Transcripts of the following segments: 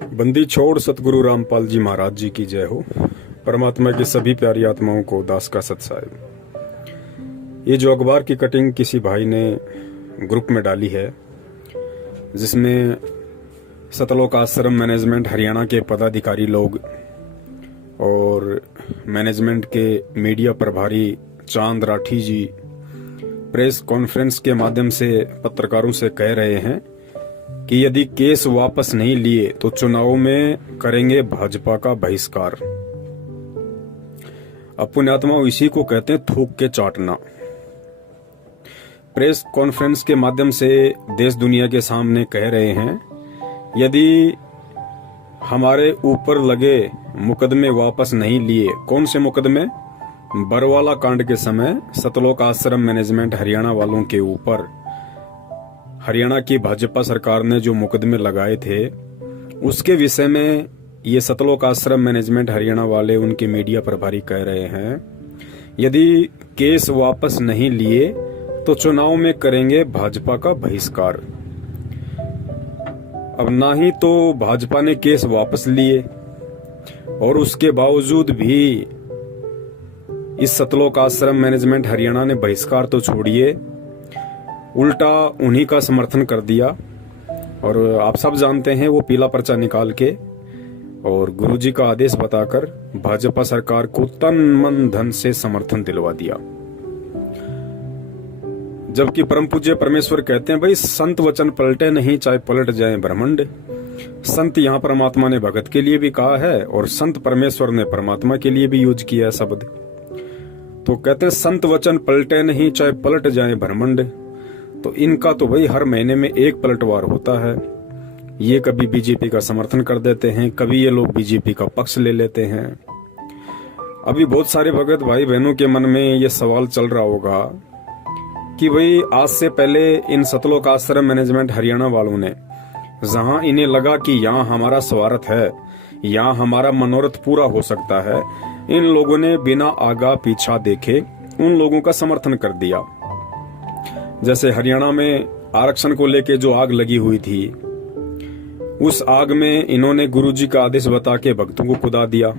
बंदी छोड़ सतगुरु रामपाल जी महाराज जी की जय हो। परमात्मा की सभी प्यारी आत्माओं को दास का सत्साहिब। ये जो अखबार की कटिंग किसी भाई ने ग्रुप में डाली है, जिसमें सतलोक आश्रम मैनेजमेंट हरियाणा के पदाधिकारी लोग और मैनेजमेंट के मीडिया प्रभारी चांद राठी जी प्रेस कॉन्फ्रेंस के माध्यम से पत्रकारों से कह रहे हैं कि यदि केस वापस नहीं लिए तो चुनाव में करेंगे भाजपा का बहिष्कार। अब पुण्यात्मा इसी को कहते हैं थूक के चाटना। प्रेस कॉन्फ्रेंस के माध्यम से देश दुनिया के सामने कह रहे हैं, यदि हमारे ऊपर लगे मुकदमे वापस नहीं लिए। कौन से मुकदमे? बरवाला कांड के समय सतलोक आश्रम मैनेजमेंट हरियाणा वालों के ऊपर हरियाणा की भाजपा सरकार ने जो मुकदमे लगाए थे, उसके विषय में ये सतलोक आश्रम मैनेजमेंट हरियाणा वाले, उनके मीडिया प्रभारी कह रहे हैं, यदि केस वापस नहीं लिए तो चुनाव में करेंगे भाजपा का बहिष्कार। अब ना ही तो भाजपा ने केस वापस लिए और उसके बावजूद भी इस सतलोक आश्रम मैनेजमेंट हरियाणा ने बहिष्कार तो छोड़िए, उल्टा उन्हीं का समर्थन कर दिया। और आप सब जानते हैं, वो पीला पर्चा निकाल के और गुरुजी का आदेश बताकर भाजपा सरकार को तन मन धन से समर्थन दिलवा दिया। जबकि परम पूज्य परमेश्वर कहते हैं, भाई संत वचन पलटे नहीं, चाहे पलट जाए ब्रह्मांड। संत यहाँ परमात्मा ने भगत के लिए भी कहा है और संत परमेश्वर ने परमात्मा के लिए भी यूज किया है शब्द। तो कहते हैं संत वचन पलटे नहीं, चाहे पलट जाए ब्रह्मांड। तो इनका तो भाई हर महीने में एक पलटवार होता है। ये कभी बीजेपी का समर्थन कर देते हैं, कभी ये लोग बीजेपी का पक्ष ले लेते हैं। अभी बहुत सारे भगत भाई बहनों के मन में ये सवाल चल रहा होगा कि भाई आज से पहले इन सतलोक आश्रम मैनेजमेंट हरियाणा वालों ने, जहां इन्हें लगा कि यहाँ हमारा स्वार्थ है, यहाँ हमारा मनोरथ पूरा हो सकता है, इन लोगों ने बिना आगा पीछा देखे उन लोगों का समर्थन कर दिया। जैसे हरियाणा में आरक्षण को लेके जो आग लगी हुई थी, उस आग में इन्होंने गुरुजी का आदेश बता के भक्तों को कुदा दिया।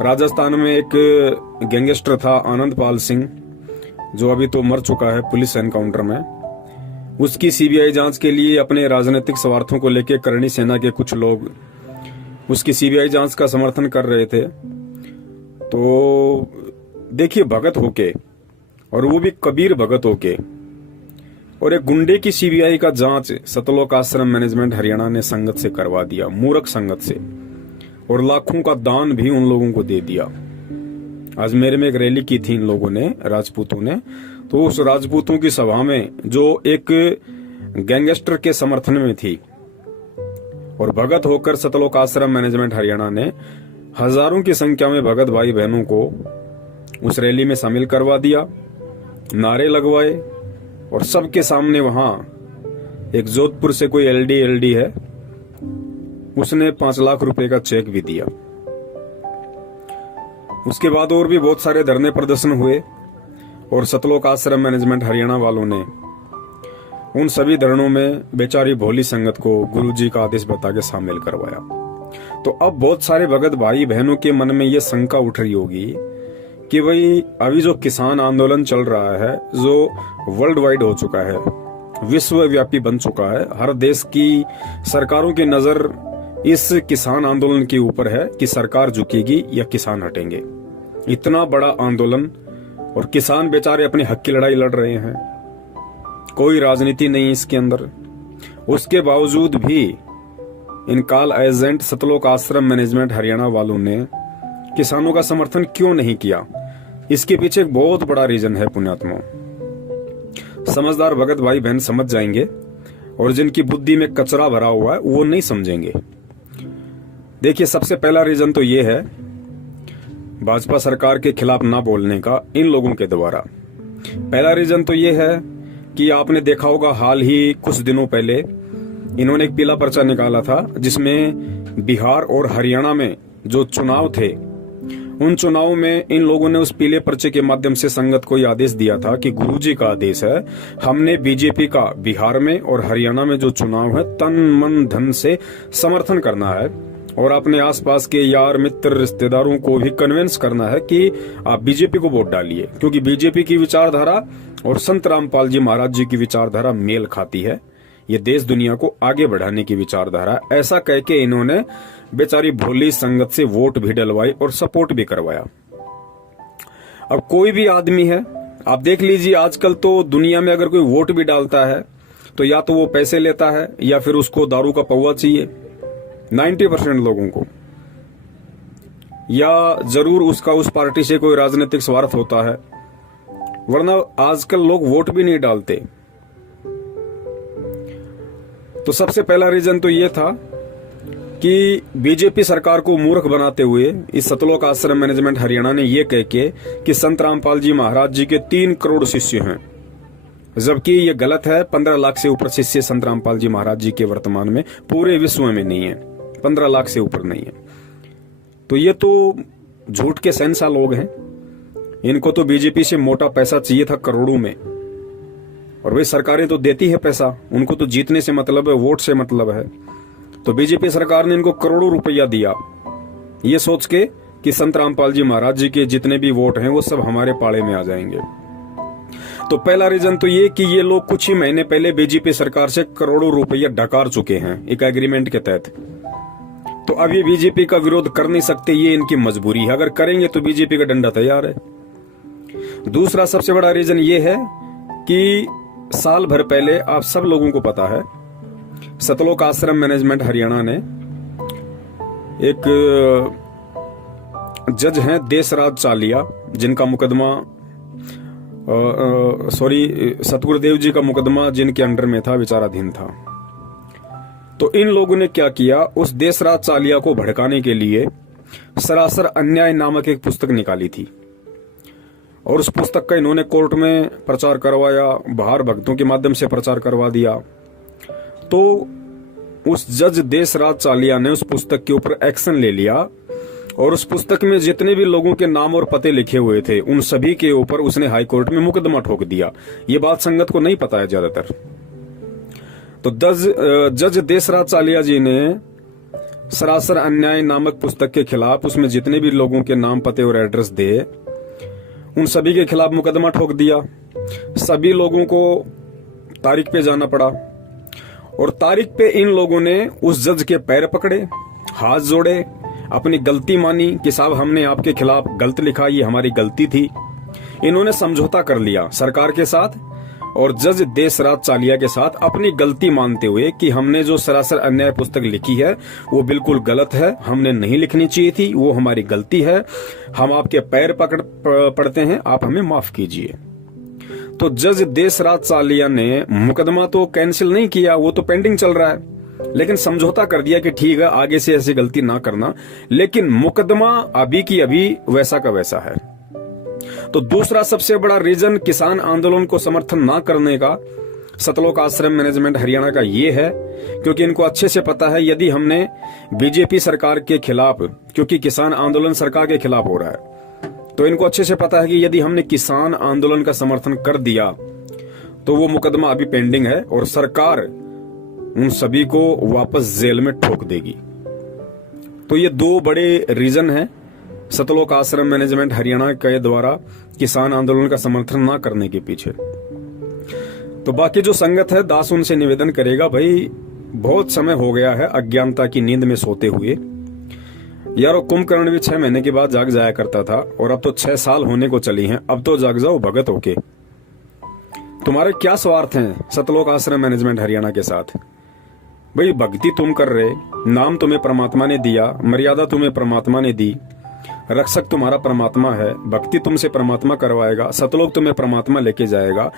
राजस्थान में एक गैंगस्टर था आनंदपाल सिंह, जो अभी तो मर चुका है पुलिस एनकाउंटर में। उसकी सीबीआई जांच के लिए अपने राजनीतिक स्वार्थों को लेके करणी सेना के कुछ लोग उसकी सीबीआई जांच का समर्थन कर रहे थे। तो देखिए, भगत होके, और वो भी कबीर भगत होके, और एक गुंडे की सीबीआई का जांच सतलोक आश्रम मैनेजमेंट हरियाणा ने संगत से करवा दिया, मूर्ख संगत से, और लाखों का दान भी उन लोगों को दे दिया। आज मेरे में एक रैली की थी इन लोगों ने, राजपूतों ने। तो उस राजपूतों की सभा में जो एक गैंगस्टर के समर्थन में थी और भगत होकर सतलोक आश्रम मैनेजमेंट हरियाणा ने हजारों की संख्या में भगत भाई बहनों को उस रैली में शामिल करवा दिया, नारे लगवाए, और सबके सामने वहां एक जोधपुर से कोई एलडी है, उसने 5 लाख रुपए का चेक भी दिया। उसके बाद और भी बहुत सारे धरने प्रदर्शन हुए और सतलोक आश्रम मैनेजमेंट हरियाणा वालों ने उन सभी धरनों में बेचारी भोली संगत को गुरुजी का आदेश बता के शामिल करवाया। तो अब बहुत सारे भगत भाई बहनों के मन में यह शंका उठ रही होगी कि भाई अभी जो किसान आंदोलन चल रहा है, जो वर्ल्ड वाइड हो चुका है, विश्वव्यापी बन चुका है, हर देश की सरकारों की नजर इस किसान आंदोलन के ऊपर है कि सरकार झुकेगी या किसान हटेंगे। इतना बड़ा आंदोलन, और किसान बेचारे अपने हक की लड़ाई लड़ रहे हैं, कोई राजनीति नहीं इसके अंदर। उसके बावजूद भी इन काल एजेंट सतलोक आश्रम मैनेजमेंट हरियाणा वालों ने किसानों का समर्थन क्यों नहीं किया? इसके पीछे एक बहुत बड़ा रीजन है पुण्यात्मा। समझदार भगत भाई बहन समझ जाएंगे, और जिनकी बुद्धि में कचरा भरा हुआ है वो नहीं समझेंगे। देखिए, सबसे पहला रीजन तो ये है भाजपा सरकार के खिलाफ ना बोलने का इन लोगों के द्वारा। पहला रीजन तो ये है कि आपने देखा होगा, हाल ही कुछ दिनों पहले इन्होंने एक पीला पर्चा निकाला था, जिसमें बिहार और हरियाणा में जो चुनाव थे उन चुनाव में इन लोगों ने उस पीले पर्चे के माध्यम से संगत को आदेश दिया था कि गुरुजी का आदेश है, हमने बीजेपी का बिहार में और हरियाणा में जो चुनाव है तन मन धन से समर्थन करना है और अपने आसपास के यार मित्र रिश्तेदारों को भी कन्विंस करना है कि आप बीजेपी को वोट डालिए, क्योंकि बीजेपी की विचारधारा और संत रामपाल जी महाराज जी की विचारधारा मेल खाती है। ये देश दुनिया को आगे बढ़ाने की विचारधारा। ऐसा कह के इन्होंने बेचारी भोली संगत से वोट भी डलवाई और सपोर्ट भी करवाया। अब कोई भी आदमी है, आप देख लीजिए, आजकल तो दुनिया में अगर कोई वोट भी डालता है तो या तो वो पैसे लेता है या फिर उसको दारू का पौवा चाहिए 90% लोगों को, या जरूर उसका उस पार्टी से कोई राजनीतिक स्वार्थ होता है, वरना आजकल लोग वोट भी नहीं डालते। तो सबसे पहला रीजन तो ये था कि बीजेपी सरकार को मूर्ख बनाते हुए इस सतलोक आश्रम मैनेजमेंट हरियाणा ने ये कह के कि संत रामपाल जी महाराज जी के 3 करोड़ शिष्य हैं, जबकि ये गलत है। 15 लाख से ऊपर शिष्य संत रामपाल जी महाराज जी के वर्तमान में पूरे विश्व में नहीं है, 15 लाख से ऊपर नहीं है। तो ये तो झूठ के शहंशाह लोग हैं। इनको तो बीजेपी से मोटा पैसा चाहिए था करोड़ों में, और वे सरकारें तो देती है पैसा, उनको तो जीतने से मतलब है, वोट से मतलब है। तो बीजेपी सरकार ने इनको करोड़ों रुपया दिया ये सोच के कि संत रामपाल जी महाराज जी के जितने भी वोट हैं वो सब हमारे पाड़े में आ जाएंगे। तो पहला रीजन तो ये कि ये लोग कुछ ही महीने पहले बीजेपी सरकार से करोड़ों रुपया डकार चुके हैं एक एग्रीमेंट के तहत। तो अब ये बीजेपी का विरोध कर नहीं सकते, ये इनकी मजबूरी है। अगर करेंगे तो बीजेपी का डंडा तैयार है। दूसरा सबसे बड़ा रीजन ये है कि साल भर पहले आप सब लोगों को पता है सतलोक आश्रम मैनेजमेंट हरियाणा ने एक जज हैं देशराज चालिया, जिनका मुकदमा सतगुरुदेव जी का मुकदमा जिनके अंडर में था विचाराधीन था। तो इन लोगों ने क्या किया, उस देशराज चालिया को भड़काने के लिए सरासर अन्याय नामक एक पुस्तक निकाली थी और उस पुस्तक का इन्होंने कोर्ट में प्रचार करवाया, बाहर भक्तों के माध्यम से प्रचार करवा दिया। तो उस जज देशराज चालिया ने उस पुस्तक के ऊपर एक्शन ले लिया और उस पुस्तक में जितने भी लोगों के नाम और पते लिखे हुए थे उन सभी के ऊपर उसने हाई कोर्ट में मुकदमा ठोक दिया। ये बात संगत को नहीं पता है ज्यादातर। तो जज देशराज चालिया जी ने सरासर अन्याय नामक पुस्तक के खिलाफ उसमें जितने भी लोगों के नाम पते और एड्रेस दे उन सभी के खिलाफ मुकदमा ठोक दिया। सभी लोगों को तारीख पे जाना पड़ा और तारीख पे इन लोगों ने उस जज के पैर पकड़े, हाथ जोड़े, अपनी गलती मानी कि साहब हमने आपके खिलाफ गलत लिखा, ये हमारी गलती थी। इन्होंने समझौता कर लिया सरकार के साथ और जज देशराज चालिया के साथ अपनी गलती मानते हुए कि हमने जो सरासर अन्याय पुस्तक लिखी है वो बिल्कुल गलत है, हमने नहीं लिखनी चाहिए थी, वो हमारी गलती है, हम आपके पैर पड़ते हैं, आप हमें माफ कीजिए। तो जज देशराज चालिया ने मुकदमा तो कैंसिल नहीं किया, वो तो पेंडिंग चल रहा है, लेकिन समझौता कर दिया कि ठीक है आगे से ऐसी गलती ना करना, लेकिन मुकदमा अभी की अभी वैसा का वैसा है। तो दूसरा सबसे बड़ा रीजन किसान आंदोलन को समर्थन ना करने का सतलोक आश्रम मैनेजमेंट हरियाणा का ये है, क्योंकि इनको अच्छे से पता है यदि हमने बीजेपी सरकार के खिलाफ, क्योंकि किसान आंदोलन सरकार के खिलाफ हो रहा है, तो इनको अच्छे से पता है कि यदि हमने किसान आंदोलन का समर्थन कर दिया तो वो मुकदमा अभी पेंडिंग है और सरकार उन सभी को वापस जेल में ठोक देगी। तो ये 2 बड़े रीजन हैं सतलोक आश्रम मैनेजमेंट हरियाणा के द्वारा किसान आंदोलन का समर्थन ना करने के पीछे। तो बाकी जो संगत है दास उनसे निवेदन करेगा, भाई बहुत समय हो गया है अज्ञानता की नींद में सोते हुए। यार कुंभकर्ण भी 6 महीने के बाद जाग जाया करता था और अब तो 6 साल होने को चली हैं, अब तो जाग जाओ भगत होके। तुम्हारे क्या स्वार्थ हैं सतलोक आश्रम मैनेजमेंट हरियाणा के साथ? भाई भक्ति तुम कर रहे, नाम तुम्हें परमात्मा ने दिया, मर्यादा तुम्हें परमात्मा ने दी, रक्षक तुम्हारा परमात्मा है, भक्ति तुमसे परमात्मा करवाएगा, सतलोक तुम्हें परमात्मा लेके जाएगा।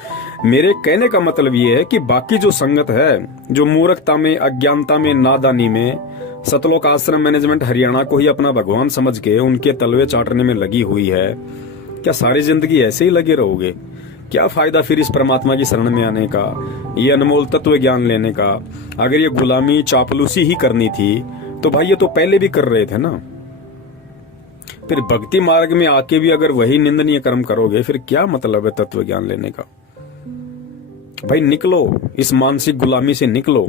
मेरे कहने का मतलब ये है कि बाकी जो संगत है जो मूर्खता में, अज्ञानता में, नादानी में सतलोक आश्रम मैनेजमेंट हरियाणा को ही अपना भगवान समझ के उनके तलवे चाटने में लगी हुई है, क्या सारी जिंदगी ऐसे ही लगे रहोगे? क्या फायदा फिर इस परमात्मा की शरण में आने का, ये अनमोल तत्व ज्ञान लेने का? अगर ये गुलामी चापलूसी ही करनी थी तो भाई ये तो पहले भी कर रहे थे ना। फिर भक्ति मार्ग में आके भी अगर वही निंदनीय कर्म करोगे, फिर क्या मतलब है तत्व ज्ञान लेने का? भाई निकलो, इस मानसिक गुलामी से निकलो।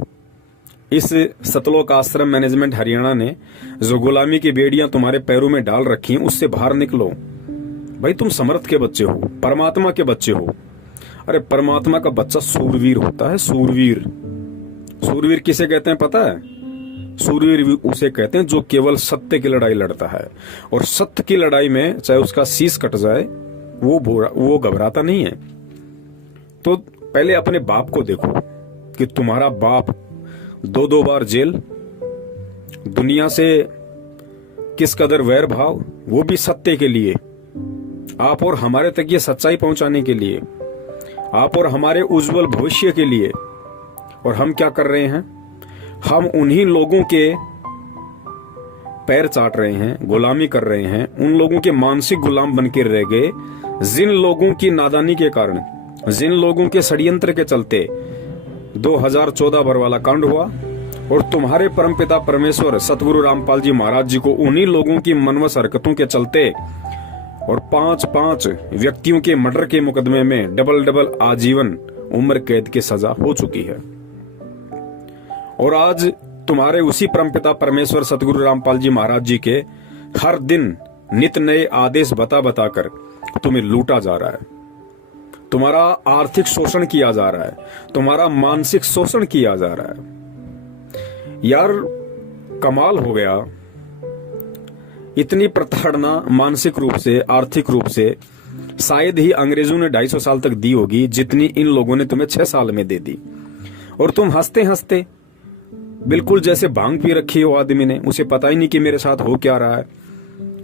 इस सतलोक आश्रम मैनेजमेंट हरियाणा ने जो गुलामी की बेड़ियां तुम्हारे पैरों में डाल रखी हैं, उससे बाहर निकलो। भाई तुम समर्थ के बच्चे हो, परमात्मा के बच्चे हो। अरे परमात्मा का बच्चा सूरवीर होता है, सूरवीर। सूरवीर किसे कहते हैं पता है? सूरवीर उसे कहते हैं जो केवल सत्य की लड़ाई लड़ता है, और सत्य की लड़ाई में चाहे उसका शीश कट जाए वो घबराता नहीं है। तो पहले अपने बाप को देखो कि तुम्हारा बाप 2-2 बार जेल, दुनिया से किस कदर वैर भाव, वो भी सत्य के लिए, आप और हमारे तक ये सच्चाई पहुंचाने के लिए, आप और हमारे उज्जवल भविष्य के लिए। और हम क्या कर रहे हैं? हम उन्हीं लोगों के पैर चाट रहे हैं, गुलामी कर रहे हैं, उन लोगों के मानसिक गुलाम बन के रह गए जिन लोगों की नादानी के कारण, जिन लोगों के षड्यंत्र के चलते 2014 बरवाला कांड हुआ। और तुम्हारे परमपिता परमेश्वर सतगुरु रामपाल जी महाराज जी को उन्हीं लोगों की मनवस हरकतों के चलते और 5-5 व्यक्तियों के मर्डर के मुकदमे में डबल आजीवन उम्र कैद की सजा हो चुकी है। और आज तुम्हारे उसी परमपिता परमेश्वर सतगुरु रामपाल जी महाराज जी के हर दिन नित नए आदेश बता बताकर तुम्हें लूटा जा रहा है, तुम्हारा आर्थिक शोषण किया जा रहा है, तुम्हारा मानसिक शोषण किया जा रहा है। यार कमाल हो गया। इतनी प्रताड़ना मानसिक रूप से, आर्थिक रूप से शायद ही अंग्रेजों ने 250 साल तक दी होगी जितनी इन लोगों ने तुम्हें 6 साल में दे दी। और तुम हंसते हंसते बिल्कुल जैसे भांग पी रखी हो आदमी ने, उसे पता ही नहीं कि मेरे साथ हो क्या रहा है।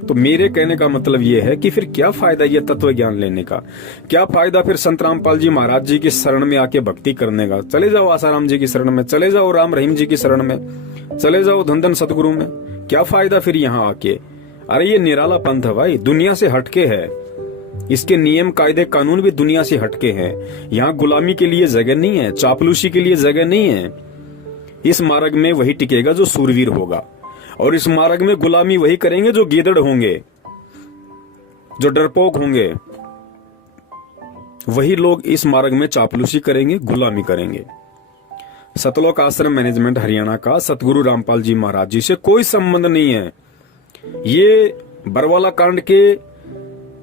तो मेरे कहने का मतलब यह है कि फिर क्या फायदा ये तत्व ज्ञान लेने का? क्या फायदा फिर संत रामपाल जी महाराज जी की शरण में आके भक्ति करने का? चले जाओ आसाराम जी की शरण में, चले जाओ राम रहीम जी की शरण में, चले जाओ धन सतगुरु में। क्या फायदा फिर यहाँ आके? अरे ये निराला पंथ है भाई, दुनिया से हटके है। इसके नियम कायदे कानून भी दुनिया से हटके हैं। यहाँ गुलामी के लिए जगह नहीं है, चापलूसी के लिए जगह नहीं है। इस मार्ग में वही टिकेगा जो सूरवीर होगा, और इस मार्ग में गुलामी वही करेंगे जो गीदड़ होंगे, जो डरपोक होंगे। वही लोग इस मार्ग में चापलूसी करेंगे, गुलामी करेंगे। सतलोक आश्रम मैनेजमेंट हरियाणा का सतगुरु रामपाल जी महाराज जी से कोई संबंध नहीं है। ये बरवाला कांड के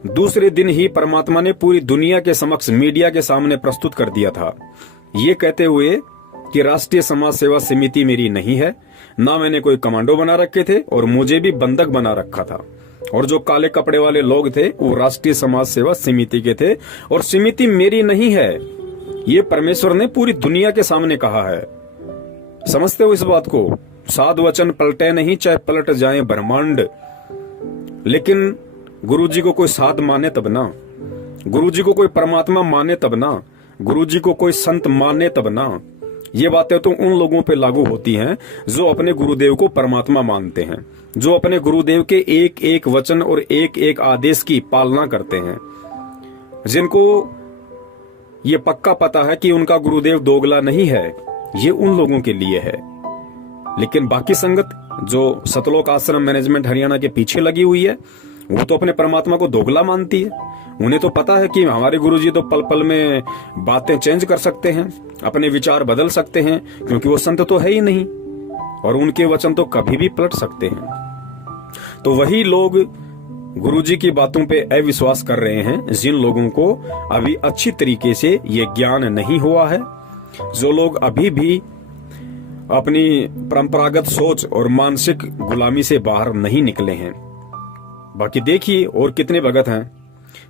दूसरे दिन ही परमात्मा ने पूरी दुनिया के समक्ष मीडिया के सामने प्रस्तुत कर दिया था, ये कहते हुए कि राष्ट्रीय समाज सेवा समिति मेरी नहीं है, ना मैंने कोई कमांडो बना रखे थे और मुझे भी बंधक बना रखा था। और जो काले कपड़े वाले लोग थे वो राष्ट्रीय समाज सेवा समिति के थे, और समिति मेरी नहीं है। ये परमेश्वर ने पूरी दुनिया के सामने कहा है। समझते हो इस बात को? साधु वचन पलटे नहीं, चाहे पलट जाए ब्रह्मांड। लेकिन गुरुजी को कोई साध माने तब ना, गुरुजी को कोई परमात्मा माने तब ना, गुरुजी को कोई संत माने तब ना। ये बातें तो उन लोगों पे लागू होती हैं जो अपने गुरुदेव को परमात्मा मानते हैं, जो अपने गुरुदेव के एक एक वचन और एक एक आदेश की पालना करते हैं, जिनको ये पक्का पता है कि उनका गुरुदेव दोगला नहीं है। ये उन लोगों के लिए है। लेकिन बाकी संगत जो सतलोक आश्रम मैनेजमेंट हरियाणा के पीछे लगी हुई है, वो तो अपने परमात्मा को दोगला मानती है। उन्हें तो पता है कि हमारे गुरुजी तो पल पल में बातें चेंज कर सकते हैं, अपने विचार बदल सकते हैं, क्योंकि वो संत तो है ही नहीं, और उनके वचन तो कभी भी पलट सकते हैं। तो वही लोग गुरुजी की बातों पे अविश्वास कर रहे हैं, जिन लोगों को अभी अच्छी तरीके से ये ज्ञान नहीं हुआ है, जो लोग अभी भी अपनी परंपरागत सोच और मानसिक गुलामी से बाहर नहीं निकले हैं। बाकी देखिए और कितने भगत हैं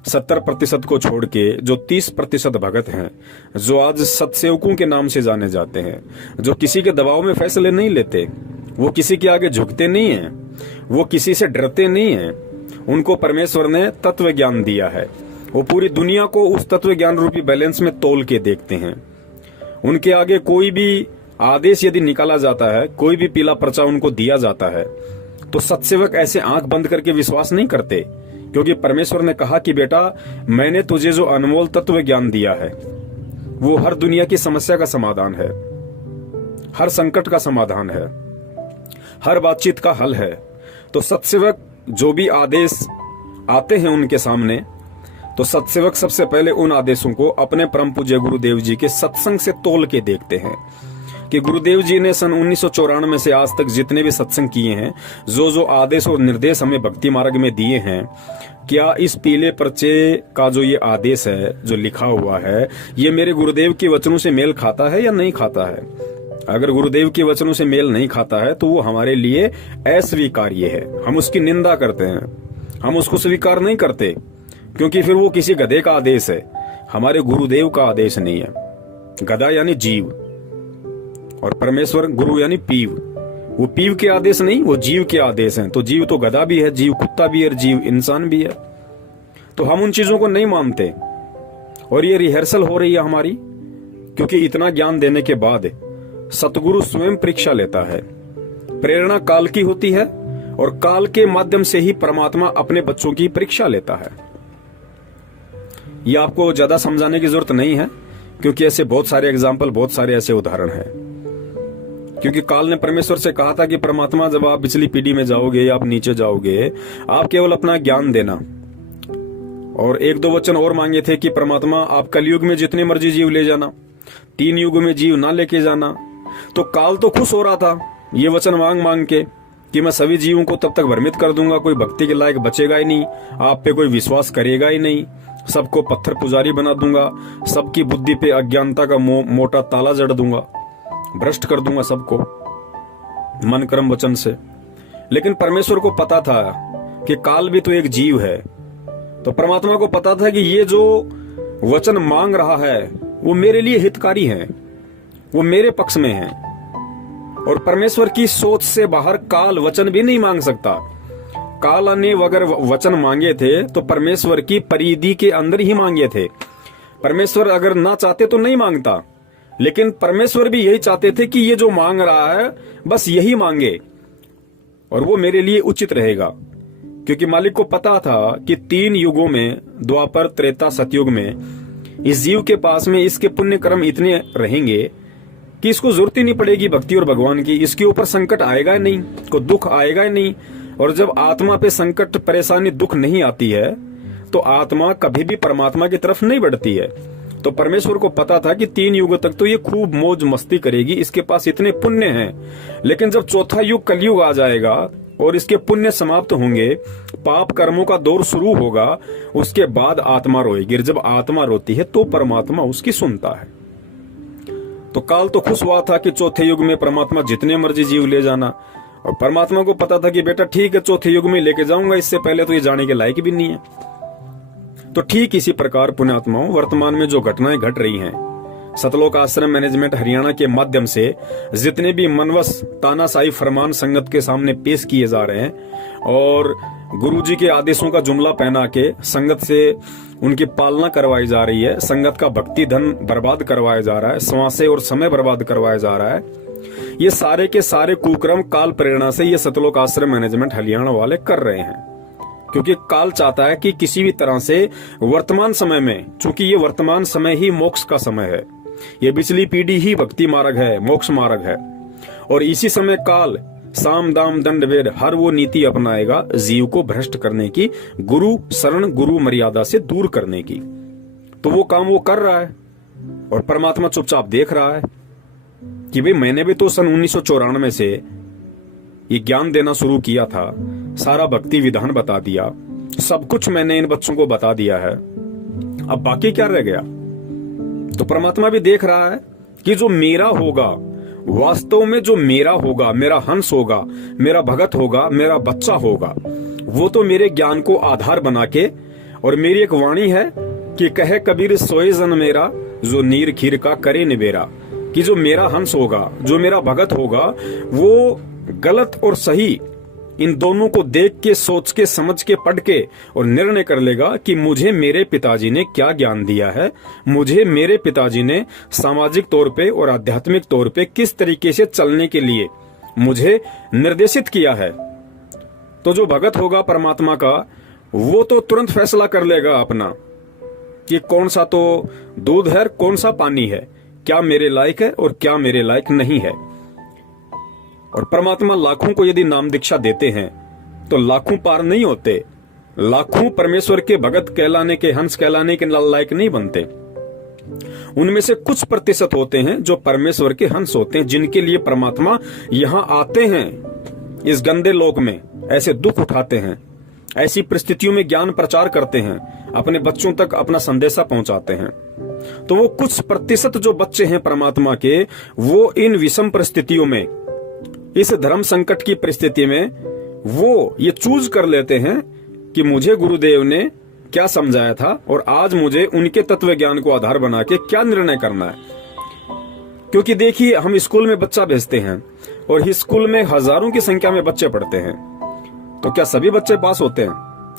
70% को छोड़ के, जो 30% भगत हैं, जो आज सतसेवकों के नाम से जाने जाते हैं, जो किसी के दबाव में फैसले नहीं लेते, वो किसी के आगे झुकते नहीं हैं, वो किसी से डरते नहीं हैं। उनको परमेश्वर ने तत्व ज्ञान दिया है, वो पूरी दुनिया को उस तत्व ज्ञान रूपी बैलेंस में तोल के देखते हैं। उनके आगे कोई भी आदेश यदि निकाला जाता है, कोई भी पीला पर्चा उनको दिया जाता है, तो सतसेवक ऐसे आंख बंद करके विश्वास नहीं करते, क्योंकि परमेश्वर ने कहा कि बेटा मैंने तुझे जो अनमोल तत्व ज्ञान दिया है वो हर दुनिया की समस्या का समाधान है, हर संकट का समाधान है, हर बातचीत का हल है। तो सतसेवक जो भी आदेश आते हैं उनके सामने, तो सत्सेवक सबसे पहले उन आदेशों को अपने परम पूज्य गुरुदेव जी के सत्संग से तोल के देखते हैं कि गुरुदेव जी ने सन 1994 से आज तक जितने भी सत्संग किए हैं, जो जो आदेश और निर्देश हमें भक्ति मार्ग में दिए हैं, क्या इस पीले पर्चे का जो ये आदेश है, जो लिखा हुआ है, ये मेरे गुरुदेव के वचनों से मेल खाता है या नहीं खाता है? अगर गुरुदेव के वचनों से मेल नहीं खाता है तो वो हमारे लिए अस्वीकार्य है, हम उसकी निंदा करते हैं, हम उसको स्वीकार नहीं करते, क्योंकि फिर वो किसी गधे का आदेश है, हमारे गुरुदेव का आदेश नहीं है। गधा यानी जीव और परमेश्वर गुरु यानी पीव, वो पीव के आदेश नहीं, वो जीव के आदेश हैं। तो जीव तो गधा भी है, जीव कुत्ता भी है, जीव इंसान भी है। तो हम उन चीजों को नहीं मानते और ये रिहर्सल हो रही है हमारी, क्योंकि इतना ज्ञान देने के बाद सतगुरु स्वयं परीक्षा लेता है। प्रेरणा काल की होती है और काल के माध्यम से ही परमात्मा अपने बच्चों की परीक्षा लेता है। ये आपको ज्यादा समझाने की जरूरत नहीं है, क्योंकि ऐसे बहुत सारे एग्जाम्पल, बहुत सारे ऐसे उदाहरण हैं। क्योंकि काल ने परमेश्वर से कहा था कि परमात्मा, जब आप पिछली पीढ़ी में जाओगे या आप नीचे जाओगे, आप केवल अपना ज्ञान देना। और एक दो वचन और मांगे थे कि परमात्मा, आप कलयुग में जितने मर्जी जीव ले जाना, 3 युग में जीव ना लेके जाना। तो काल तो खुश हो रहा था ये वचन मांग मांग के कि मैं सभी जीवों को तब तक भ्रमित कर दूंगा, कोई भक्ति के लायक बचेगा ही नहीं, आप पे कोई विश्वास करेगा ही नहीं, सबको पत्थर पुजारी बना दूंगा, सबकी बुद्धि पे अज्ञानता का मोटा ताला जड़ दूंगा, भ्रष्ट कर दूंगा सबको मन कर्म वचन से। लेकिन परमेश्वर को पता था कि काल भी तो एक जीव है। तो परमात्मा को पता था कि ये जो वचन मांग रहा है वो मेरे लिए हितकारी है, वो मेरे पक्ष में है। और परमेश्वर की सोच से बाहर काल वचन भी नहीं मांग सकता। काल ने अगर वचन मांगे थे तो परमेश्वर की परिधि के अंदर ही मांगे थे। परमेश्वर अगर ना चाहते तो नहीं मांगता, लेकिन परमेश्वर भी यही चाहते थे कि ये जो मांग रहा है बस यही मांगे और वो मेरे लिए उचित रहेगा। क्योंकि मालिक को पता था कि 3 युगों में, द्वापर, त्रेता, सतयुग में, इस जीव के पास में इसके पुण्य कर्म इतने रहेंगे कि इसको जरूरत ही नहीं पड़ेगी भक्ति और भगवान की। इसके ऊपर संकट आएगा ही नहीं, को दुख आएगा ही नहीं। और जब आत्मा पे संकट, परेशानी, दुख नहीं आती है तो आत्मा कभी भी परमात्मा की तरफ नहीं बढ़ती है। तो परमेश्वर को पता था कि 3 युग तक तो ये खूब मौज मस्ती करेगी, इसके पास इतने पुण्य हैं। लेकिन जब चौथा युग कलयुग आ जाएगा और इसके पुण्य समाप्त होंगे, पाप कर्मों का दौर शुरू होगा, उसके बाद आत्मा रोएगी। जब आत्मा रोती है तो परमात्मा उसकी सुनता है। तो काल तो खुश हुआ था कि चौथे युग में परमात्मा जितने मर्जी जीव ले जाना, और परमात्मा को पता था कि बेटा ठीक है, चौथे युग में लेके जाऊंगा, इससे पहले तो ये जाने के लायक भी नहीं है। तो ठीक इसी प्रकार पुण्यात्माओं, वर्तमान में जो घटनाएं घट रही हैं, सतलोक आश्रम मैनेजमेंट हरियाणा के माध्यम से जितने भी मनवस तानाशाही फरमान संगत के सामने पेश किए जा रहे हैं और गुरुजी के आदेशों का जुमला पहना के संगत से उनकी पालना करवाई जा रही है, संगत का भक्ति धन बर्बाद करवाया जा रहा है, श्वासें और समय बर्बाद करवाया जा रहा है, ये सारे के सारे कुक्रम काल प्रेरणा से ये सतलोक आश्रम मैनेजमेंट हरियाणा वाले कर रहे हैं। क्योंकि काल चाहता है कि किसी भी तरह से वर्तमान समय में, चूंकि ये वर्तमान समय ही मोक्ष का समय है, ये पिछली पीढ़ी ही भक्ति मार्ग है, मोक्ष मार्ग है, और इसी समय काल साम दाम दंड भेद हर वो नीति अपनाएगा जीव को भ्रष्ट करने की, गुरु शरण गुरु मर्यादा से दूर करने की। तो वो काम वो कर रहा है और परमात्मा चुपचाप देख रहा है कि भाई मैंने भी तो सन 1994 से ये ज्ञान देना शुरू किया था, सारा भक्ति विधान बता दिया, सब कुछ मैंने इन बच्चों को बता दिया है, अब बाकी क्या रह गया। तो परमात्मा भी देख रहा है कि जो मेरा होगा, वास्तव में जो मेरा होगा, मेरा हंस होगा, मेरा भगत होगा, मेरा बच्चा होगा, वो तो मेरे ज्ञान को आधार बना के, और मेरी एक वाणी है कि कहे कबीर सोए जन मेरा, जो नीर खीर का करे निबेरा, कि जो मेरा हंस होगा, जो मेरा भगत होगा, वो गलत और सही इन दोनों को देख के, सोच के, समझ के, पढ़ के और निर्णय कर लेगा कि मुझे मेरे पिताजी ने क्या ज्ञान दिया है, मुझे मेरे पिताजी ने सामाजिक तौर पे और आध्यात्मिक तौर पे किस तरीके से चलने के लिए मुझे निर्देशित किया है। तो जो भगत होगा परमात्मा का, वो तो तुरंत फैसला कर लेगा अपना कि कौन सा तो दूध है, कौन सा पानी है, क्या मेरे लायक है और क्या मेरे लायक नहीं है। और परमात्मा लाखों को यदि नाम दीक्षा देते हैं तो लाखों पार नहीं होते। लाखों परमेश्वर के भगत कहलाने के, हंस कहलाने के लायक नहीं बनते। उनमें से कुछ प्रतिशत होते हैं जो परमेश्वर के हंस होते हैं, जिनके लिए परमात्मा यहाँ आते हैं, इस गंदे लोक में ऐसे दुख उठाते हैं, ऐसी परिस्थितियों में ज्ञान प्रचार करते हैं, अपने बच्चों तक अपना संदेशा पहुंचाते हैं। तो वो कुछ प्रतिशत जो बच्चे हैं परमात्मा के, वो इन विषम परिस्थितियों में, इस धर्म संकट की परिस्थिति में वो ये चूज कर लेते हैं कि मुझे गुरुदेव ने क्या समझाया था और आज मुझे उनके तत्व ज्ञान को आधार बना के क्या निर्णय करना है। क्योंकि देखिए, हम स्कूल में बच्चा भेजते हैं और इस स्कूल में हजारों की संख्या में बच्चे पढ़ते हैं, तो क्या सभी बच्चे पास होते हैं?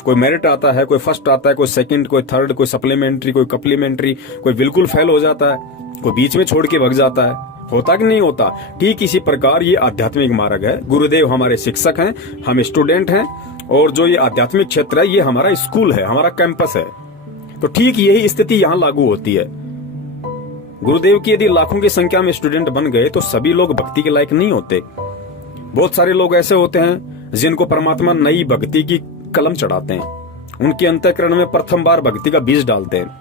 कोई मेरिट आता है, कोई फर्स्ट आता है, कोई सेकंड, कोई थर्ड, कोई सप्लीमेंट्री, कोई कप्लीमेंट्री, कोई बिल्कुल फेल हो जाता है, कोई बीच में छोड़ के भग जाता है। होता कि नहीं होता? ठीक इसी प्रकार ये आध्यात्मिक मार्ग है। गुरुदेव हमारे शिक्षक हैं, हम स्टूडेंट हैं, और जो ये आध्यात्मिक क्षेत्र है ये हमारा स्कूल है, हमारा कैंपस है। तो ठीक यही स्थिति यहाँ लागू होती है। गुरुदेव की यदि लाखों की संख्या में स्टूडेंट बन गए तो सभी लोग भक्ति के लायक नहीं होते। बहुत सारे लोग ऐसे होते हैं जिनको परमात्मा नई भक्ति की कलम चढ़ाते हैं, उनके अंतःकरण में प्रथम बार भक्ति का बीज डालते हैं।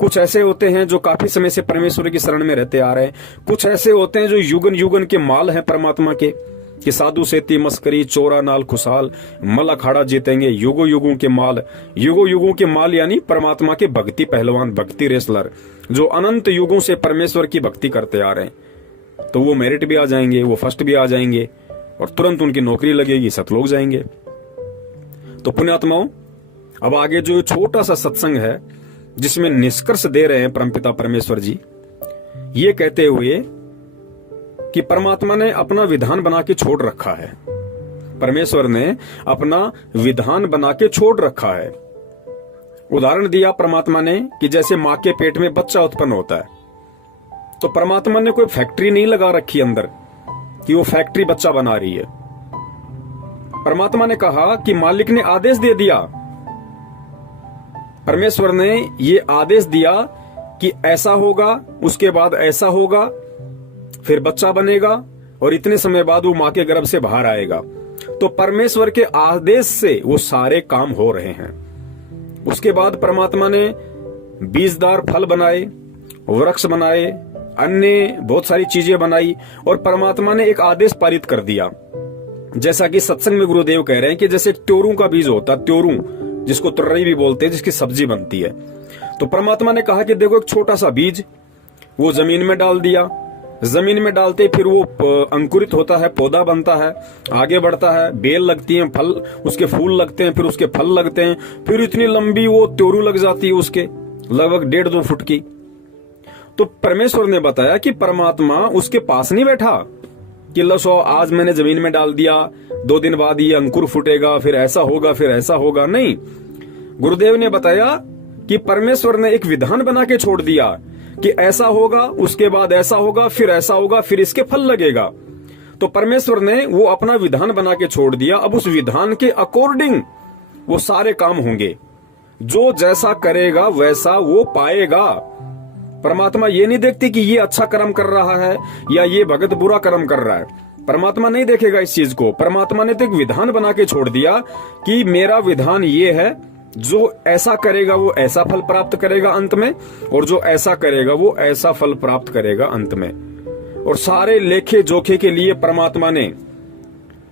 कुछ ऐसे होते हैं जो काफी समय से परमेश्वर की शरण में रहते आ रहे हैं। कुछ ऐसे होते हैं जो युगन युगन के माल हैं परमात्मा के, कि साधु सेती मस्करी चोरा नाल खुशहाल मल अखाड़ा जीतेंगे, युगो युगों के माल। युगो युगों के माल यानी परमात्मा के भक्ति पहलवान, भक्ति रेसलर, जो अनंत युगों से परमेश्वर की भक्ति करते आ रहे हैं। तो वो मेरिट भी आ जाएंगे, वो फर्स्ट भी आ जाएंगे और तुरंत उनकी नौकरी लगेगी, सतलोक जाएंगे। तो पुण्यात्माओं, अब आगे जो छोटा सा सत्संग है जिसमें निष्कर्ष दे रहे हैं परमपिता परमेश्वर जी, ये कहते हुए कि परमात्मा ने अपना विधान बना के छोड़ रखा है। परमेश्वर ने अपना विधान बना के छोड़ रखा है। उदाहरण दिया परमात्मा ने कि जैसे मां के पेट में बच्चा उत्पन्न होता है, तो परमात्मा ने कोई फैक्ट्री नहीं लगा रखी अंदर कि वो फैक्ट्री बच्चा बना रही है। परमात्मा ने कहा कि मालिक ने आदेश दे दिया, परमेश्वर ने ये आदेश दिया कि ऐसा होगा, उसके बाद ऐसा होगा, फिर बच्चा बनेगा और इतने समय बाद वो मां के गर्भ से बाहर आएगा। तो परमेश्वर के आदेश से वो सारे काम हो रहे हैं। उसके बाद परमात्मा ने बीजदार फल बनाए, वृक्ष बनाए, अन्य बहुत सारी चीजें बनाई और परमात्मा ने एक आदेश पारित कर दिया। जैसा कि सत्संग में गुरुदेव कह रहे हैं कि जैसे त्योरू का बीज होता है, त्योरू जिसको तुर्रई भी बोलते हैं, जिसकी सब्जी बनती है। तो परमात्मा ने कहा कि देखो एक छोटा सा बीज वो जमीन में डाल दिया, जमीन में डालते फिर वो अंकुरित होता है, पौधा बनता है, आगे बढ़ता है, बेल लगती है, फल, उसके फूल लगते हैं, फिर उसके फल लगते हैं, फिर इतनी लंबी वो त्योरू लग जाती है उसके, लगभग 1.5-2 फुट की। तो परमेश्वर ने बताया कि परमात्मा उसके पास नहीं बैठा कि लो आज मैंने जमीन में डाल दिया, 2 दिन बाद ये अंकुर फूटेगा, फिर ऐसा होगा, फिर ऐसा होगा। नहीं, गुरुदेव ने बताया कि परमेश्वर ने एक विधान बना के छोड़ दिया कि ऐसा होगा, उसके बाद ऐसा होगा, फिर ऐसा होगा, फिर इसके फल लगेगा। तो परमेश्वर ने वो अपना विधान बना के छोड़ दिया। अब उस विधान के अकॉर्डिंग वो सारे काम होंगे। जो जैसा करेगा वैसा वो पाएगा। परमात्मा ये नहीं देखती कि ये अच्छा कर्म कर रहा है या ये भगत बुरा कर्म कर रहा है। परमात्मा नहीं देखेगा इस चीज को। परमात्मा ने तो एक विधान बना के छोड़ दिया कि मेरा विधान ये है, जो ऐसा करेगा वो ऐसा फल प्राप्त करेगा अंत में, और जो ऐसा करेगा वो ऐसा फल प्राप्त करेगा अंत में। और सारे लेखे जोखे के लिए परमात्मा ने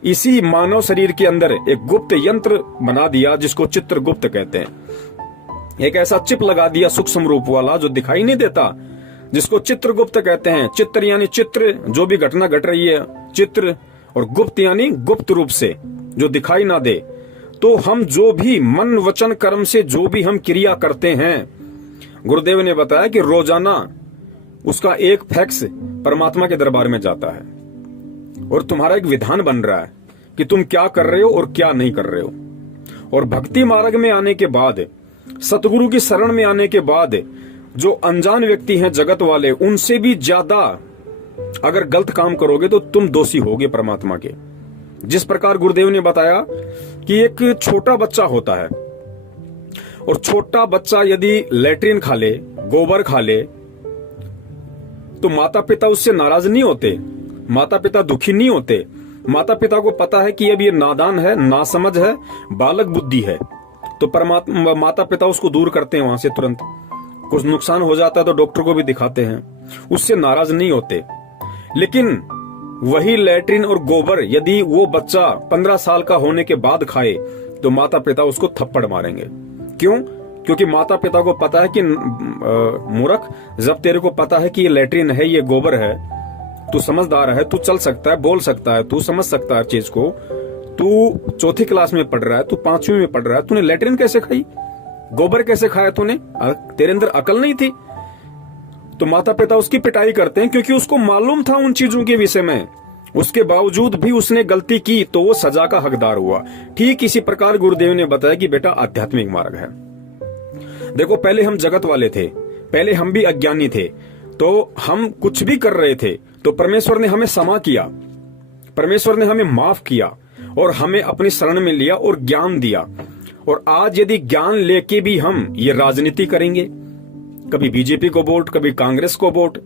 इसी मानव शरीर के अंदर एक गुप्त यंत्र बना दिया जिसको चित्रगुप्त कहते हैं। एक ऐसा चिप लगा दिया सूक्ष्म रूप वाला जो दिखाई नहीं देता, जिसको चित्रगुप्त कहते हैं। चित्र यानी चित्र, जो भी घटना घट रही है चित्र, और गुप्त यानी गुप्त रूप से जो दिखाई ना दे। तो हम जो भी मन वचन कर्म से जो भी हम क्रिया करते हैं, गुरुदेव ने बताया कि रोजाना उसका एक फैक्स परमात्मा के दरबार में जाता है और तुम्हारा एक विधान बन रहा है कि तुम क्या कर रहे हो और क्या नहीं कर रहे हो। और भक्ति मार्ग में आने के बाद, सतगुरु की शरण में आने के बाद, जो अनजान व्यक्ति हैं जगत वाले, उनसे भी ज्यादा अगर गलत काम करोगे तो तुम दोषी होगे परमात्मा के। जिस प्रकार गुरुदेव ने बताया कि एक छोटा बच्चा होता है और छोटा बच्चा यदि लैट्रिन खा ले, गोबर खा ले, तो माता पिता उससे नाराज नहीं होते, माता पिता दुखी नहीं होते। माता पिता को पता है कि अब ये नादान है, नासमझ है, बालक बुद्धि है, तो परमात्मा माता पिता उसको दूर करते हैं वहां से तुरंत। कुछ नुकसान हो जाता है तो डॉक्टर को भी दिखाते हैं, उससे नाराज नहीं होते। लेकिन वही लैट्रिन और गोबर यदि वो बच्चा 15 साल का होने के बाद खाए तो माता पिता उसको थप्पड़ मारेंगे। क्यों? क्योंकि माता पिता को पता है कि मूर्ख, जब तेरे को पता है कि ये लैट्रिन है, ये गोबर है, तू समझदार है, तू चल सकता है, बोल सकता है, तू समझ सकता है चीज को, तू चौथी क्लास में पढ़ रहा है, तू 5वीं में पढ़ रहा है, तूने लैट्रिन कैसे खाई, गोबर कैसे खाया तूने, तेरे अंदर अकल नहीं थी? तो माता पिता उसकी पिटाई करते हैं क्योंकि उसको मालूम था उन चीजों के विषय में, उसके बावजूद भी उसने गलती की तो वो सजा का हकदार हुआ। ठीक इसी प्रकार गुरुदेव ने बताया कि बेटा आध्यात्मिक मार्ग है। देखो, पहले हम जगत वाले थे, पहले हम भी अज्ञानी थे, तो हम कुछ भी कर रहे थे तो परमेश्वर ने हमें क्षमा किया, परमेश्वर ने हमें माफ किया और हमें अपनी शरण में लिया और ज्ञान दिया। और आज यदि ज्ञान लेके भी हम ये राजनीति करेंगे, कभी बीजेपी को वोट, कभी कांग्रेस को वोट,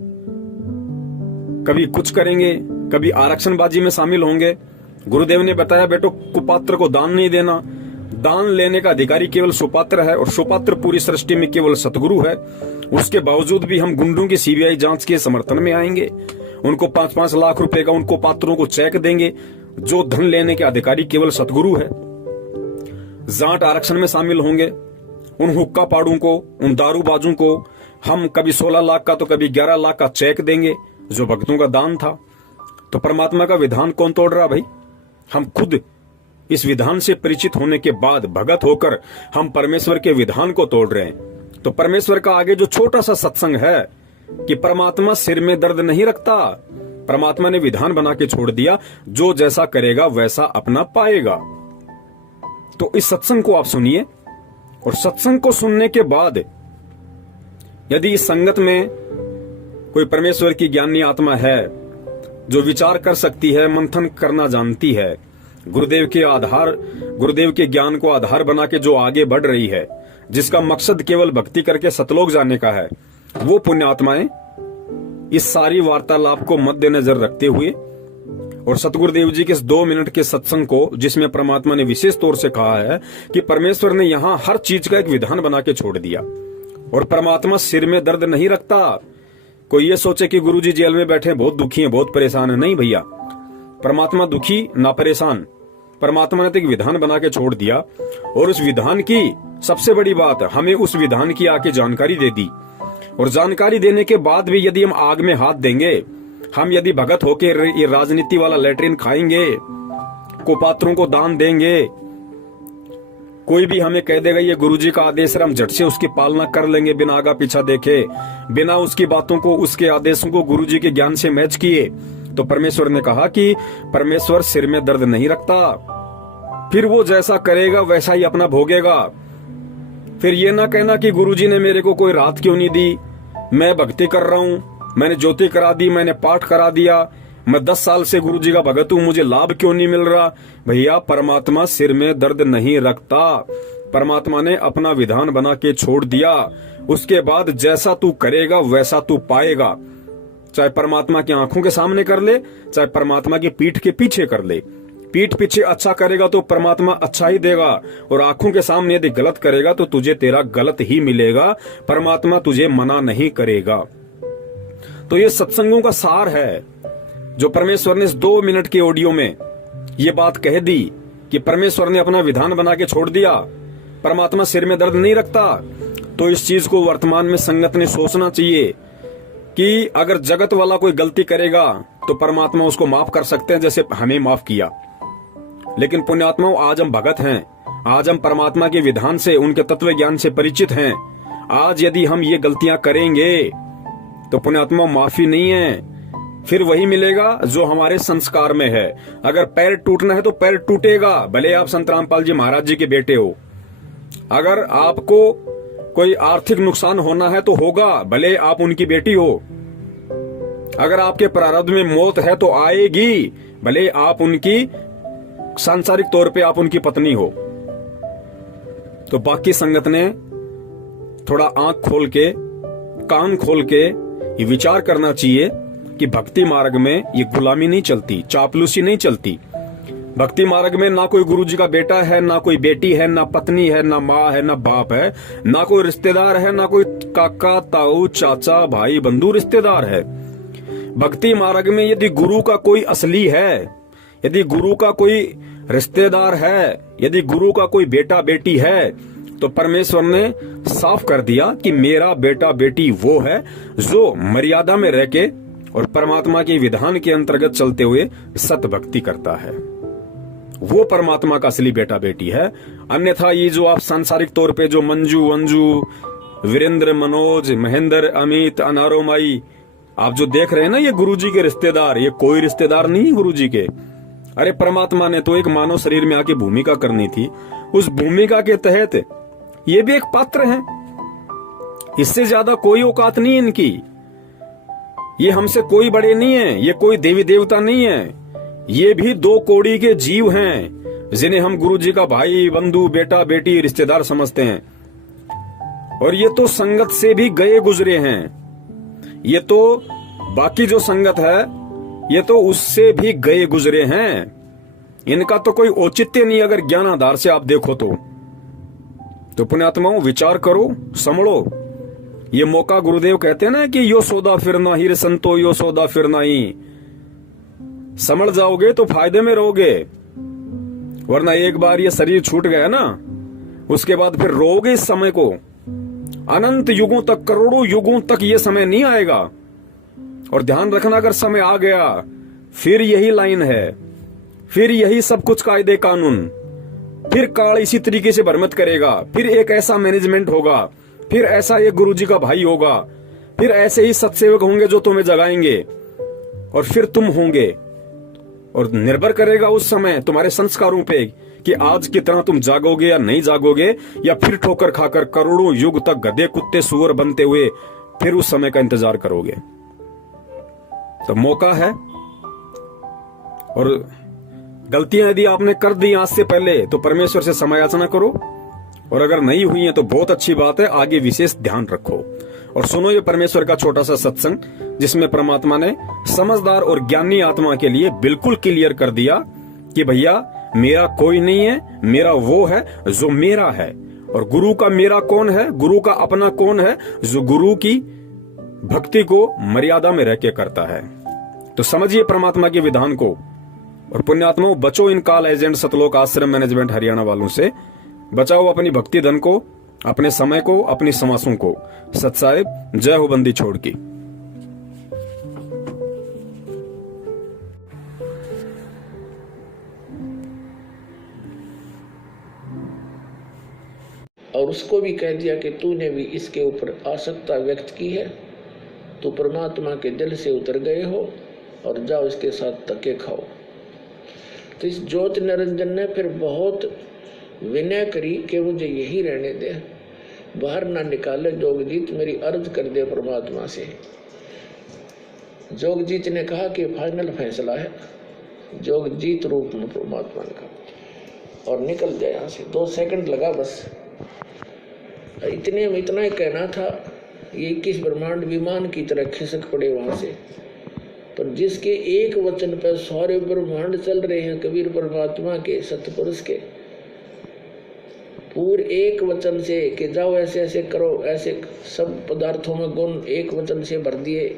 कभी कुछ करेंगे, कभी आरक्षणबाजी में शामिल होंगे। गुरुदेव ने बताया बेटो, कुपात्र को दान नहीं देना, दान लेने का अधिकारी केवल सुपात्र है और सुपात्र पूरी सृष्टि में केवल सतगुरु है। उसके बावजूद भी हम गुंडों की सीबीआई जांच के समर्थन में आएंगे, उनको 5-5 लाख रुपए का उनको पात्रों को चेक देंगे। जो धन लेने के अधिकारी केवल सतगुरु है। जाट आरक्षण में शामिल होंगे, उन हुक्का पाड़ों को, उन दारूबाजों को हम कभी 16 लाख का तो कभी 11 लाख का चेक देंगे जो भक्तों का दान था। तो परमात्मा का विधान कौन तोड़ रहा भाई? हम खुद इस विधान से परिचित होने के बाद भगत होकर हम परमेश्वर के विधान को तोड़ रहे हैं। तो परमेश्वर का आगे जो छोटा सा सत्संग है कि परमात्मा सिर में दर्द नहीं रखता, परमात्मा ने विधान बना के छोड़ दिया, जो जैसा करेगा वैसा अपना पाएगा। तो इस सत्संग को आप सुनिए और सत्संग को सुनने के बाद यदि इस संगत में कोई परमेश्वर की ज्ञानी आत्मा है जो विचार कर सकती है, मंथन करना जानती है, गुरुदेव के ज्ञान को आधार बना के जो आगे बढ़ रही है, जिसका मकसद केवल भक्ति करके सतलोक जाने का है, वो पुण्य आत्माएं इस सारी वार्तालाप को मद्देनजर रखते हुए और सतगुरुदेव जी के इस 2 मिनट के सत्संग को, जिसमें परमात्मा ने विशेष तौर से कहा है कि परमेश्वर ने यहाँ हर चीज का एक विधान बना के छोड़ दिया और परमात्मा सिर में दर्द नहीं रखता। कोई ये सोचे कि गुरुजी जेल में बैठे बहुत दुखी हैं, बहुत परेशान है, नहीं भैया, परमात्मा दुखी ना परेशान। परमात्मा ने तो एक विधान बना के छोड़ दिया और उस विधान की सबसे बड़ी बात, हमें उस विधान की आके जानकारी दे दी। और जानकारी देने के बाद भी यदि हम आग में हाथ देंगे, हम यदि भगत होके ये राजनीति वाला लैट्रिन खाएंगे, कुपात्रों को दान देंगे, कोई भी हमें कह देगा ये गुरुजी का आदेश है, हम झट से उसकी पालना कर लेंगे बिना आगा पीछा देखे, बिना उसकी बातों को, उसके आदेशों को गुरुजी के ज्ञान से मैच किए, तो परमेश्वर ने कहा कि परमेश्वर सिर में दर्द नहीं रखता, फिर वो जैसा करेगा वैसा ही अपना भोगेगा। फिर ये ना कहना कि गुरुजी ने मेरे को कोई रात क्यों नहीं दी, मैं भक्ति कर रहा हूँ, मैंने ज्योति करा दी, मैंने पाठ करा दिया, मैं 10 साल से गुरुजी का भगत हूँ, मुझे लाभ क्यों नहीं मिल रहा। भैया, परमात्मा सिर में दर्द नहीं रखता, परमात्मा ने अपना विधान बना के छोड़ दिया। उसके बाद जैसा तू करेगा वैसा तू पाएगा, चाहे परमात्मा की आंखों के सामने कर ले, चाहे परमात्मा की पीठ के पीछे कर ले। पीठ पीछे अच्छा करेगा तो परमात्मा अच्छा ही देगा, और आंखों के सामने यदि गलत करेगा तो तुझे तेरा गलत ही मिलेगा, परमात्मा तुझे मना नहीं करेगा। तो ये सत्संगों का सार है जो परमेश्वर ने इस 2 मिनट के ऑडियो में ये बात कह दी कि परमेश्वर ने अपना विधान बना के छोड़ दिया, परमात्मा सिर में दर्द नहीं रखता। तो इस चीज को वर्तमान में संगत ने सोचना चाहिए कि अगर जगत वाला कोई गलती करेगा तो परमात्मा उसको माफ कर सकते हैं, जैसे हमें माफ किया। लेकिन पुण्यात्माओं, आज हम भगत हैं, आज हम परमात्मा के विधान से, उनके तत्व ज्ञान से परिचित हैं। आज यदि हम ये गलतियां करेंगे तो पुण्यात्मा माफी नहीं है, फिर वही मिलेगा जो हमारे संस्कार में है। अगर पैर टूटना है तो पैर टूटेगा, भले आप संत रामपाल जी महाराज जी के बेटे हो। अगर आपको कोई आर्थिक नुकसान होना है तो होगा, भले आप उनकी बेटी हो। अगर आपके प्रारब्ध में मौत है तो आएगी, भले आप उनकी सांसारिक तौर पे आप उनकी पत्नी हो। तो बाकी संगत ने थोड़ा आंख खोल के, कान खोल के ये विचार करना चाहिए कि भक्ति मार्ग में ये गुलामी नहीं चलती, चापलूसी नहीं चलती। भक्ति मार्ग में ना कोई गुरु जी का बेटा है, ना कोई बेटी है, ना पत्नी है, ना माँ है, ना बाप है, ना कोई रिश्तेदार है, ना कोई काका ताऊ चाचा भाई बंधु रिश्तेदार है। भक्ति मार्ग में यदि गुरु का कोई असली है, यदि गुरु का कोई रिश्तेदार है, यदि गुरु का कोई बेटा बेटी है, तो परमेश्वर ने साफ कर दिया कि मेरा बेटा बेटी वो है जो मर्यादा में रह के और परमात्मा के विधान के अंतर्गत चलते हुए सत भक्ति करता है। वो परमात्मा का असली बेटा बेटी है। अन्यथा ये जो आप सांसारिक तौर पे जो मंजू अंजू वीरेंद्र मनोज महेंद्र अमित अनारोमाई आप जो देख रहे हैं ना, ये गुरुजी के रिश्तेदार, ये कोई रिश्तेदार नहीं है गुरुजी के। अरे परमात्मा ने तो एक मानव शरीर में आके भूमिका करनी थी, उस भूमिका के तहत ये भी एक पात्र हैं। इससे ज्यादा कोई औकात नहीं है इनकी। ये हमसे कोई बड़े नहीं है, ये कोई देवी देवता नहीं है, ये भी दो कौड़ी के जीव हैं जिन्हें हम गुरुजी का भाई बंधु बेटा बेटी रिश्तेदार समझते हैं। और ये तो संगत से भी गए गुजरे हैं। ये तो बाकी जो संगत है ये तो उससे भी गए गुजरे हैं। इनका तो कोई औचित्य नहीं अगर ज्ञान आधार से आप देखो तो पुण्यात्माओं विचार करो, समझो। ये मौका गुरुदेव कहते हैं ना कि यो सौदा फिर ना ही रे संतो, यो सौदा फिर ना ही। समझ जाओगे तो फायदे में रहोगे, वरना एक बार ये शरीर छूट गया ना, उसके बाद फिर रोगे इस समय को। अनंत युगों तक, करोड़ों युगों तक ये समय नहीं आएगा। और ध्यान रखना, अगर समय आ गया फिर यही लाइन है, फिर यही सब कुछ कायदे कानून, फिर काल इसी तरीके से भ्रमित करेगा, फिर एक ऐसा मैनेजमेंट होगा, फिर ऐसा एक गुरुजी का भाई होगा, फिर ऐसे ही सत्सेवक होंगे जो तुम्हें जगाएंगे और फिर तुम होंगे। और निर्भर करेगा उस समय तुम्हारे संस्कारों पे कि आज की तरह तुम जागोगे या नहीं जागोगे, या फिर ठोकर खाकर करोड़ों युग तक गधे कुत्ते सुअर बनते हुए फिर उस समय का इंतजार करोगे। तो मौका है। और गलतियां यदि आपने कर दी आज से पहले तो परमेश्वर से क्षमा याचना करो, और अगर नहीं हुई है तो बहुत अच्छी बात है, आगे विशेष ध्यान रखो। और सुनो ये परमेश्वर का छोटा सा सत्संग, जिसमें परमात्मा ने समझदार और ज्ञानी आत्मा के लिए बिल्कुल क्लियर कर दिया कि भैया मेरा कोई नहीं है, मेरा वो है जो मेरा है। और गुरु का मेरा कौन है, गुरु का अपना कौन है, जो गुरु की भक्ति को मर्यादा में रह के करता है। तो समझिए परमात्मा के विधान को। और पुण्यात्माओं, बचो इन काल एजेंट सतलोक आश्रम मैनेजमेंट हरियाणा वालों से। बचाओ अपनी भक्ति धन को, अपने समय को, अपनी समासों को। सत साहिब, जय हो बंदी छोड़ की। और उसको भी कह दिया कि तूने भी इसके ऊपर आसक्ता व्यक्त की है, तो परमात्मा के दिल से उतर गए हो और जाओ इसके साथ धक्के खाओ। तो इस ज्योत निरंजन ने फिर बहुत विनय करी कि मुझे यही रहने दे, बाहर ना निकाले। जोगजीत मेरी अर्ज कर दे परमात्मा से। जोगजीत ने कहा कि फाइनल फैसला है, जोगजीत रूप में परमात्मा ने कहा, और निकल गया यहाँ से। 2 सेकंड लगा बस। इतने में इतना ही कहना था, ये 21 ब्रह्मांड विमान की तरह खिसक पड़े वहां से। पर जिसके एक वचन पर सारे ब्रह्मांड चल रहे हैं, कबीर परमात्मा के, सतपुरुष के, पूरे एक वचन से कि जाओ ऐसे ऐसे करो, ऐसे सब पदार्थों में गुण एक वचन से भर दिए।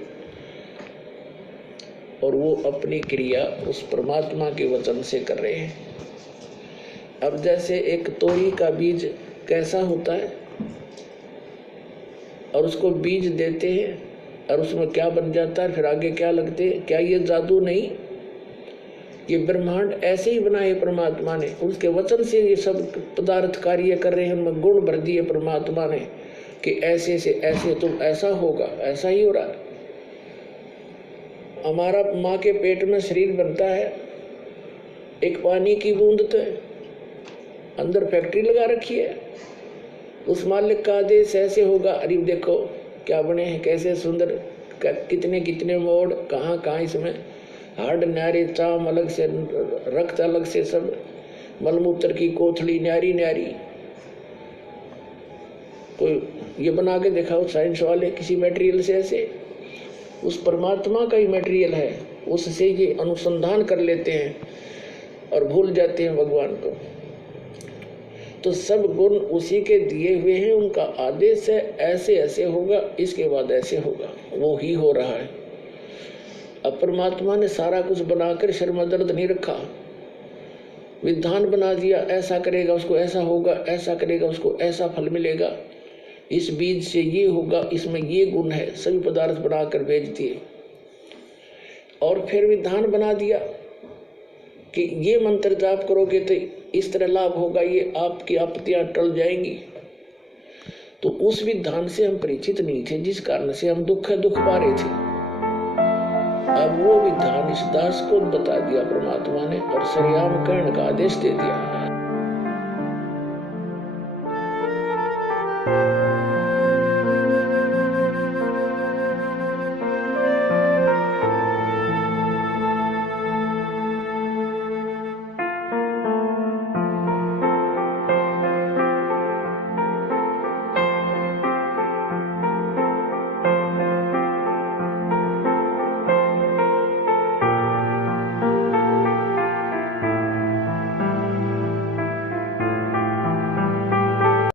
और वो अपनी क्रिया उस परमात्मा के वचन से कर रहे हैं। अब जैसे एक तोरी का बीज कैसा होता है, और उसको बीज देते हैं और उसमें क्या बन जाता है, फिर आगे क्या लगते हैं, क्या ये जादू नहीं? ये ब्रह्मांड ऐसे ही बनाए परमात्मा ने, उसके वचन से ये सब पदार्थ कार्य कर रहे हैं, उनमें गुण भर दिए परमात्मा ने कि ऐसे से ऐसे तुम ऐसा होगा, ऐसा ही हो रहा है। हमारा माँ के पेट में शरीर बनता है, एक पानी की बूंद तो है, अंदर फैक्ट्री लगा रखी है, उस मालिक का आदेश ऐसे होगा। अरे देखो क्या बने हैं, कैसे सुंदर, कितने कितने मोड़, कहाँ कहाँ इसमें हार्ड न्यारी, चाम अलग से, रक्त अलग से, सब मलमूत्र की कोथली न्यारी न्यारी। कोई ये बना के दिखाओ साइंस वाले किसी मटेरियल से, ऐसे उस परमात्मा का ही मटेरियल है, उससे ये अनुसंधान कर लेते हैं। और भूल जाते हैं भगवान को। तो सब गुण उसी के दिए हुए हैं, उनका आदेश है ऐसे ऐसे होगा, इसके बाद ऐसे होगा, वो ही हो रहा है। अब परमात्मा ने सारा कुछ बनाकर सिर में दर्द नहीं रखा, विधान बना दिया, ऐसा करेगा उसको ऐसा होगा, ऐसा करेगा उसको ऐसा फल मिलेगा, इस बीज से ये होगा, इसमें ये गुण है, सभी पदार्थ बनाकर भेज दिए। और फिर विधान बना दिया कि ये मंत्र जाप करोगे तो इस तरह लाभ होगा, ये आपकी आपत्तियां टल जाएंगी। तो उस विधान से हम परिचित नहीं थे, जिस कारण से हम दुख पा रहे थे। अब वो विधान इस दास को बता दिया परमात्मा ने और सरियाम कर्ण का आदेश दे दिया।